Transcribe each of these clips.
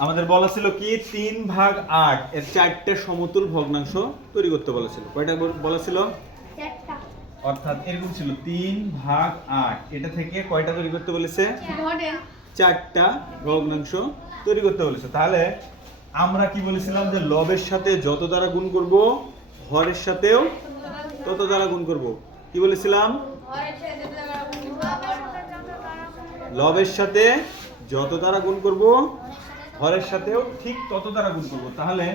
আমাদের বলা ছিল কি 3/8 এর 4টে সমতুল ভগ্নাংশ তৈরি করতে বলা ছিল। কয়টা বলা ছিল? 4টা। অর্থাৎ এরকম ছিল 3/8 এটা থেকে কয়টা তৈরি করতে বলেছে? 4টা ভগ্নাংশ তৈরি করতে বলেছে। তাহলে আমরা কি বলেছিলাম যে লবের সাথে যত দ্বারা গুণ করব হরের সাথেও তত দ্বারা গুণ করব। কি বলেছিলাম? লবের সাথে যত দ্বারা গুণ করব হরের সাথেও ঠিক তত দ্বারা গুণ করব। তাহলে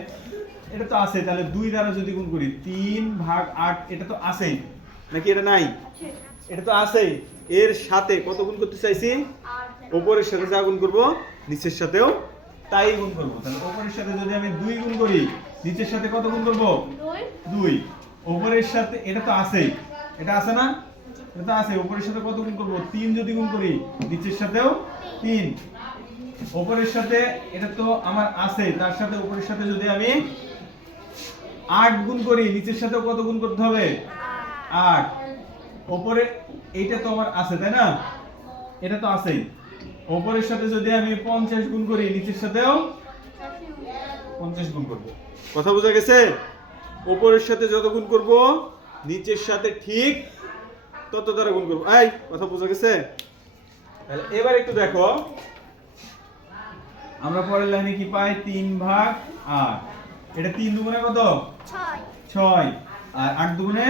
এটা তো আছে, তাহলে 2 দ্বারা যদি গুণ করি 3/8 এটা তো আছেই নাকি এটা নাই? এটা তো আছেই। এর সাথে কত গুণ করতে চাইছি? উপরের সাথে যা গুণ করব নিচের সাথেও তাই গুণ করব। তাহলে উপরের সাথে যদি আমি 2 গুণ করি নিচের সাথে কত গুণ করব? 2। উপরের সাথে এটা তো আছেই, এটা আছে না? এটা তো আছে। উপরের সাথে কত গুণ করব? 3 যদি গুণ করি নিচের সাথেও 3। উপরের সাথে এটা তো আমার আছে, তার সাথে উপরের সাথে যদি আমি 8 গুণ করি নিচের সাথেও কত গুণ করতে হবে? 8। উপরে এইটা তো আমার আছে তাই না? এটা তো আছেই। উপরের সাথে যদি আমি 50 গুণ করি নিচের সাথেও 50 গুণ করব। কথা বোঝা গেছে? উপরের সাথে যত গুণ করব নিচের সাথে ঠিক তত দ্বারা গুণ করব। এই কথা বোঝা গেছে? তাহলে এবার একটু দেখো আমরা পরের লাইনে কি পাই? 3/8। এটা 3 দুগুণে কত? 6। আর 8 দুগুণে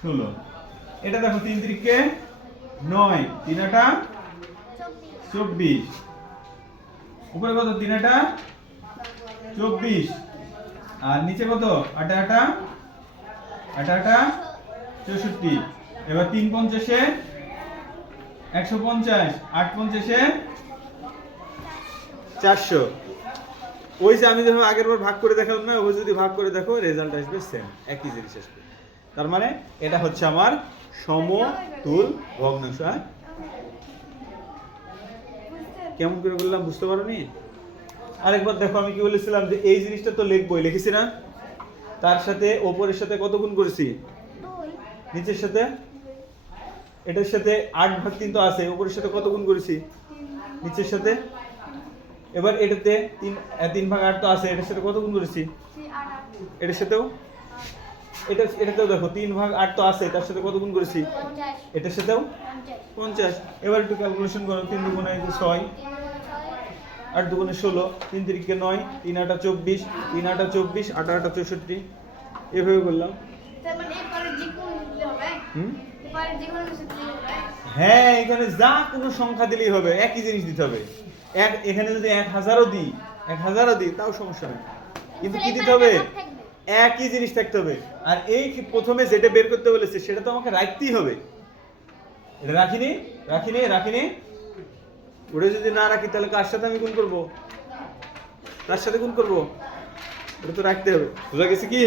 16। এটা দেখো 3 3 9, 3 8 24। উপরে কত? 3 8 24। আর নিচে কত? 8 8 64। এবার 3 50 150, 8 50 400। ওই যে আমি যখন আগের বার ভাগ করে দেখালাম না, ওই যদি ভাগ করে দেখো রেজাল্ট আসবে সেম, একই জিনিস আসবে। তার মানে এটা হচ্ছে আমার সমতুল ভগ্নাংশ। হ্যাঁ, কেমন করে বললাম বুঝতে পারোনি? আরেকবার দেখো আমি কি বলেছিলাম যে এই জিনিসটা তো লিখবই, লিখেছি না? তার সাথে ওপরের সাথে কত গুণ করেছি? 2। নিচের সাথে এটার সাথে 8/3 তো আছে, উপরের সাথে কত গুণ করেছি? নিচের সাথে। এবার এটাতে 3/8 তো আছে, এটার সাথে কত গুণ করেছি? এটার সাথেও। এটাতেও দেখো 3/8 তো আছে, তার সাথে কত গুণ করেছি? এটার সাথেও 50। এবার একটু ক্যালকুলেশন করো। 3 দুগুণে 6, 8 দুগুণে 16, 3 3 9, 3 8 24, 3 8 24, 8 8 64। এভাবে করলাম। হ্যাঁ, এখানে যা কোনো সংখ্যা দিলেই হবে, একই জিনিস দিতে হবে। এখানে যদি 1000ও দিই 1000ও দিই তাও সমস্যা নেই, কিন্তু কি দিতে হবে? একই জিনিস থাকতে হবে। আর এই প্রথমে যেটা বের করতে বলেছে সেটা তো আমাকে রাখতেই হবে। এটা রাখিনি। ওটা যদি না রাখি তাহলে কার সাথে আমি গুণ করব? তার সাথে গুণ করব। এটা তো রাখতে হবে। বুঝা গেছে কি?